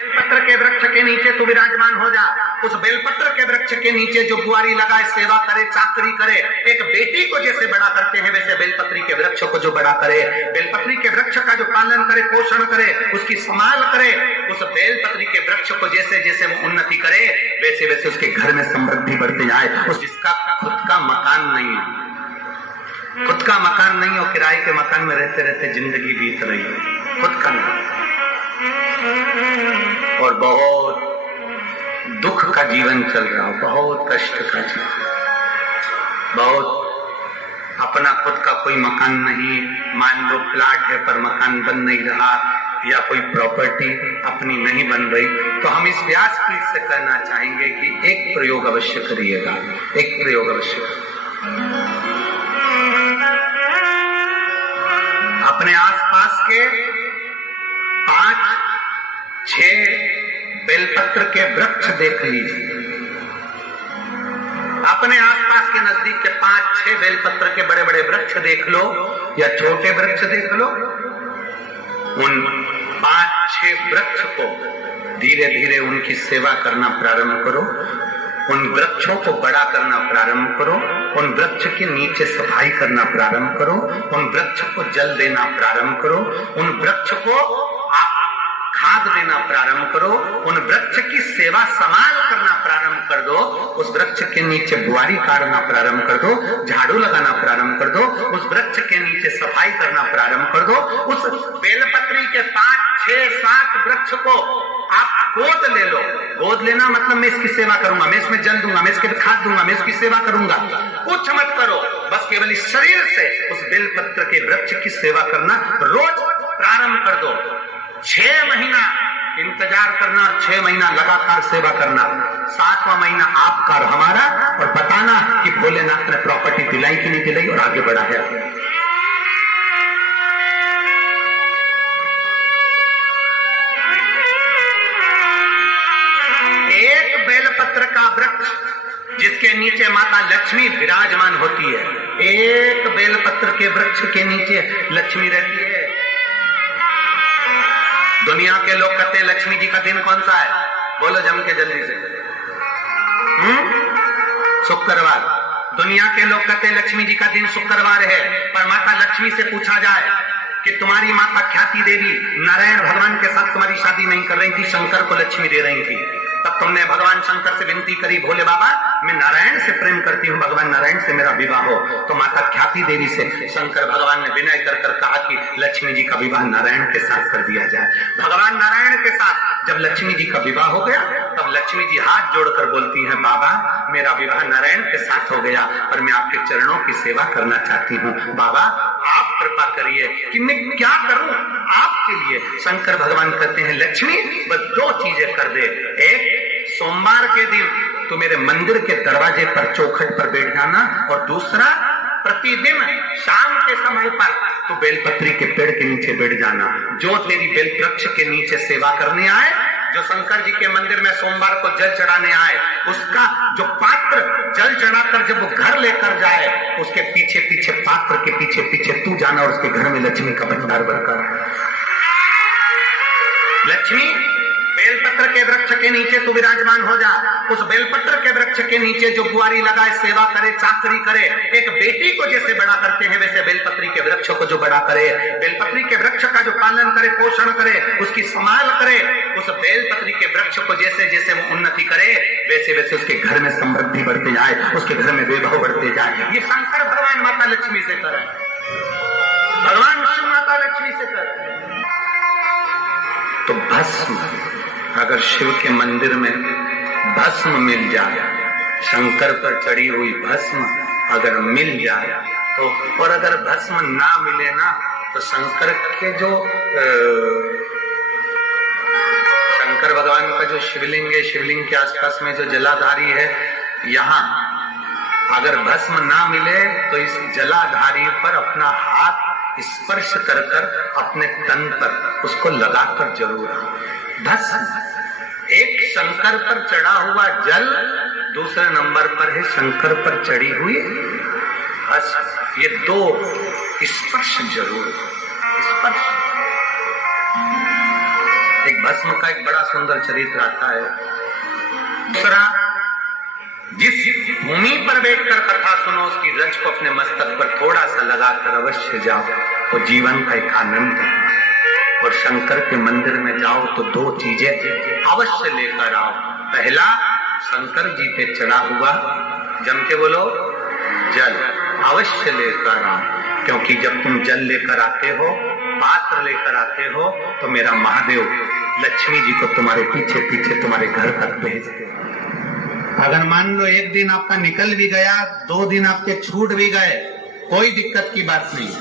बेलपत्र के वृक्ष के नीचे तू विराजमान हो जा। उस बेलपत्र के वृक्ष के नीचे जो बुआरी लगाए, सेवा करे, चाकरी करे, एक बेटी को जैसे बड़ा करते हैं वैसे बेलपत्री के वृक्ष को जो बड़ा करे, बेलपत्री के वृक्ष का जो पालन करे, पोषण करे, उसकी संभाल करे, उस बेलपत्री के वृक्ष को जैसे जैसे वो उन्नति करे वैसे वैसे उसके घर में समृद्धि बढ़ती जाए। जिसका खुद का मकान नहीं है, खुद का मकान नहीं हो, किराए के मकान में रहते रहते जिंदगी बीत रही है, खुद का नहीं, और बहुत दुख का जीवन चल रहा हो, बहुत कष्ट का जीवन, बहुत अपना खुद का कोई मकान नहीं, मान लो प्लाट है पर मकान बन नहीं रहा, या कोई प्रॉपर्टी अपनी नहीं बन रही, तो हम इस व्यासपीठ से कहना चाहेंगे कि एक प्रयोग अवश्य करिएगा, एक प्रयोग अवश्य। अपने आसपास के 5-6 बेलपत्र के वृक्ष देख लीजिए, अपने आसपास के नजदीक के 5-6 बेलपत्र के बड़े बड़े वृक्ष देख लो या छोटे वृक्ष देख लो। उन 5-6 वृक्ष को धीरे धीरे उनकी सेवा करना प्रारंभ करो, उन वृक्षों को बड़ा करना प्रारंभ करो, उन वृक्ष के नीचे सफाई करना प्रारंभ करो, उन वृक्ष को जल देना प्रारंभ करो, उन वृक्ष को आप खाद देना प्रारंभ करो, उन वृक्ष की सेवा संभाल करना प्रारंभ कर दो, उस वृक्ष के नीचे बुआरी काटना प्रारंभ कर दो, झाड़ू लगाना प्रारंभ कर दो, उस वृक्ष के नीचे सफाई करना प्रारंभ कर दो। उस बेलपत्री के 5-6-7 वृक्ष को आप गोद ले लो। गोद लेना मतलब मैं इसकी सेवा करूंगा, मैं इसमें जल दूंगा, मैं इसके खाद दूंगा, मैं इसकी सेवा करूंगा, कुछ मत करो, बस केवल इस शरीर से उस बेलपत्र के वृक्ष की सेवा करना रोज प्रारंभ कर दो। 6 महीना इंतजार करना, 6 महीना लगातार सेवा करना, 7वां महीना आपका और हमारा, और बताना कि भोलेनाथ ने प्रॉपर्टी दिलाई कि नहीं दिलाई और आगे बढ़ा है। एक बेलपत्र का वृक्ष जिसके नीचे माता लक्ष्मी विराजमान होती है, एक बेलपत्र के वृक्ष के नीचे लक्ष्मी रहती है। दुनिया के लोग कहते हैं लक्ष्मी जी का दिन कौन सा है, बोलो जम के जल्दी से। शुक्रवार। दुनिया के लोग कहते हैं लक्ष्मी जी का दिन शुक्रवार है, पर माता लक्ष्मी से पूछा जाए कि तुम्हारी माता ख्याति देवी नारायण भगवान के साथ तुम्हारी शादी नहीं कर रही थी, शंकर को लक्ष्मी दे रही थी, तब तुमने भगवान शंकर से विनती करी, भोले बाबा मैं नारायण से प्रेम करती हूँ, भगवान नारायण से मेरा विवाह हो। तो माता ख्याति देवी से शंकर भगवान ने विनय कर कर कहा कि लक्ष्मी जी का विवाह नारायण के साथ कर दिया जाए। भगवान नारायण के साथ जब लक्ष्मी जी का विवाह हो गया, तब लक्ष्मी जी हाथ जोड़कर बोलती हैं, बाबा मेरा विवाह नारायण के साथ हो गया, पर मैं आपके चरणों की सेवा करना चाहती हूँ, बाबा आप कृपा करिए कि मैं क्या करूं आपके लिए। शंकर भगवान कहते हैं, लक्ष्मी बस 2 चीजें कर दे, एक सोमवार के दिन तो मेरे मंदिर के दरवाजे पर चौखट पर बैठ जाना, और दूसरा प्रतिदिन शाम के समय पर तो बेलपत्री के पेड़ के नीचे बैठ जाना। जो तेरी बेल वृक्ष के नीचे सेवा करने आए, जो शंकर जी के मंदिर में सोमवार को जल चढ़ाने आए, उसका जो पात्र जल चढ़ाकर जब वो घर लेकर जाए, उसके पीछे पीछे, पात्र के पीछे पीछे तू जाना और उसके घर में लक्ष्मी का भंडार भरकर। लक्ष्मी बेलपत्र के वृक्ष के नीचे तू विराजमान हो जा। उस बेलपत्र के वृक्ष के नीचे जो बुआरी लगाए, सेवा करे, चाकरी करे, एक बेटी को जैसे बड़ा करते हैं वैसे बेलपत्री के वृक्ष को जो बड़ा करे, बेलपत्री के वृक्ष का जो पालन करे, पोषण करे, उसकी संभाल करे, उस बेलपत्री के वृक्ष को जैसे जैसे वो उन्नति करे वैसे वैसे उसके घर में समृद्धि बढ़ते जाए, उसके घर में वैभव बढ़ते जाए। ये शंकर भगवान माता लक्ष्मी से करे, भगवान शिव माता लक्ष्मी से करे। तो भस्म, अगर शिव के मंदिर में भस्म मिल जाए, शंकर पर चढ़ी हुई भस्म अगर मिल जाए तो, और अगर भस्म ना मिले ना, तो शंकर के जो शंकर भगवान का जो शिवलिंग है, शिवलिंग के आसपास में जो जलाधारी है, यहाँ अगर भस्म ना मिले तो इस जलाधारी पर अपना हाथ स्पर्श कर कर अपने तन पर उसको लगाकर जरूर। भस्म, एक शंकर पर चढ़ा हुआ जल, दूसरे नंबर पर है शंकर पर चढ़ी हुई भस्म। ये 2 स्पर्श जरूर, स्पर्श। एक भस्म का एक बड़ा सुंदर चरित्र आता है। दूसरा, जिस भूमि पर बैठकर कथा सुनो उसकी रज को अपने मस्तक पर थोड़ा सा लगाकर अवश्य जाओ, तो जीवन का एक आनंद है। और शंकर के मंदिर में जाओ तो दो चीजें अवश्य लेकर आओ। पहला, शंकर जी पे चढ़ा हुआ, जम के बोलो, जल अवश्य लेकर आओ, क्योंकि जब तुम जल लेकर आते हो, पात्र लेकर आते हो, तो मेरा महादेव लक्ष्मी जी को तुम्हारे पीछे पीछे तुम्हारे घर तक भेजते। अगर मान लो एक दिन आपका निकल भी गया, 2 दिन आपके छूट भी गए, कोई दिक्कत की बात नहीं।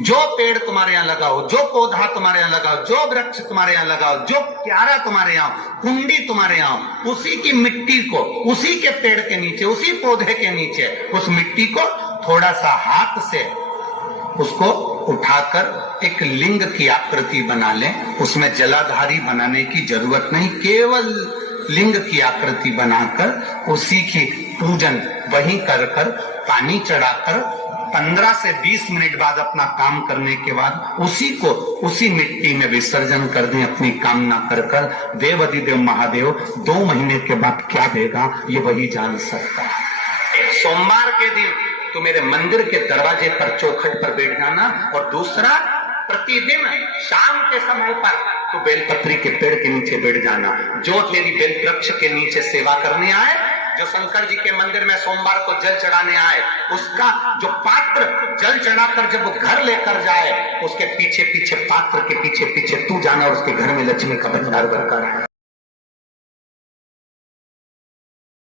जो पेड़ तुम्हारे यहाँ लगाओ, जो पौधा तुम्हारे यहाँ लगाओ, जो वृक्ष तुम्हारे यहाँ लगाओ, जो क्यारा तुम्हारे यहाँ, कुंडी तुम्हारे यहाँ, उसी की मिट्टी को, उसी के पेड़ के नीचे, उसी पौधे के नीचे, उस मिट्टी को थोड़ा सा हाथ से उसको उठाकर एक लिंग की आकृति बना लें। उसमें जलाधारी बनाने की जरूरत नहीं, केवल लिंग की आकृति बनाकर उसी की पूजन वहीं कर कर, पानी चढ़ाकर 15 से 20 मिनट बाद अपना काम करने के बाद उसी को उसी मिट्टी में विसर्जन कर दें अपनी कामना कर कर। देव अधिदेव महादेव 2 महीने के बाद क्या देगा ये वही जान सकता है। सोमवार के दिन तो मेरे मंदिर के दरवाजे पर चौखट पर बैठ जाना, और दूसरा, प्रतिदिन शाम के समय पर तो बेलपत्री के पेड़ के नीचे बैठ जाना। जो तेरी बेल वृक्ष के नीचे सेवा करने आए, जो शंकर जी के मंदिर में सोमवार को जल चढ़ाने आए, उसका जो पात्र जल चढ़ाकर जब वो घर लेकर जाए, उसके पीछे पीछे, पात्र के पीछे पीछे तू जाना और उसके घर में लक्ष्मी का भंडार भरकर आए।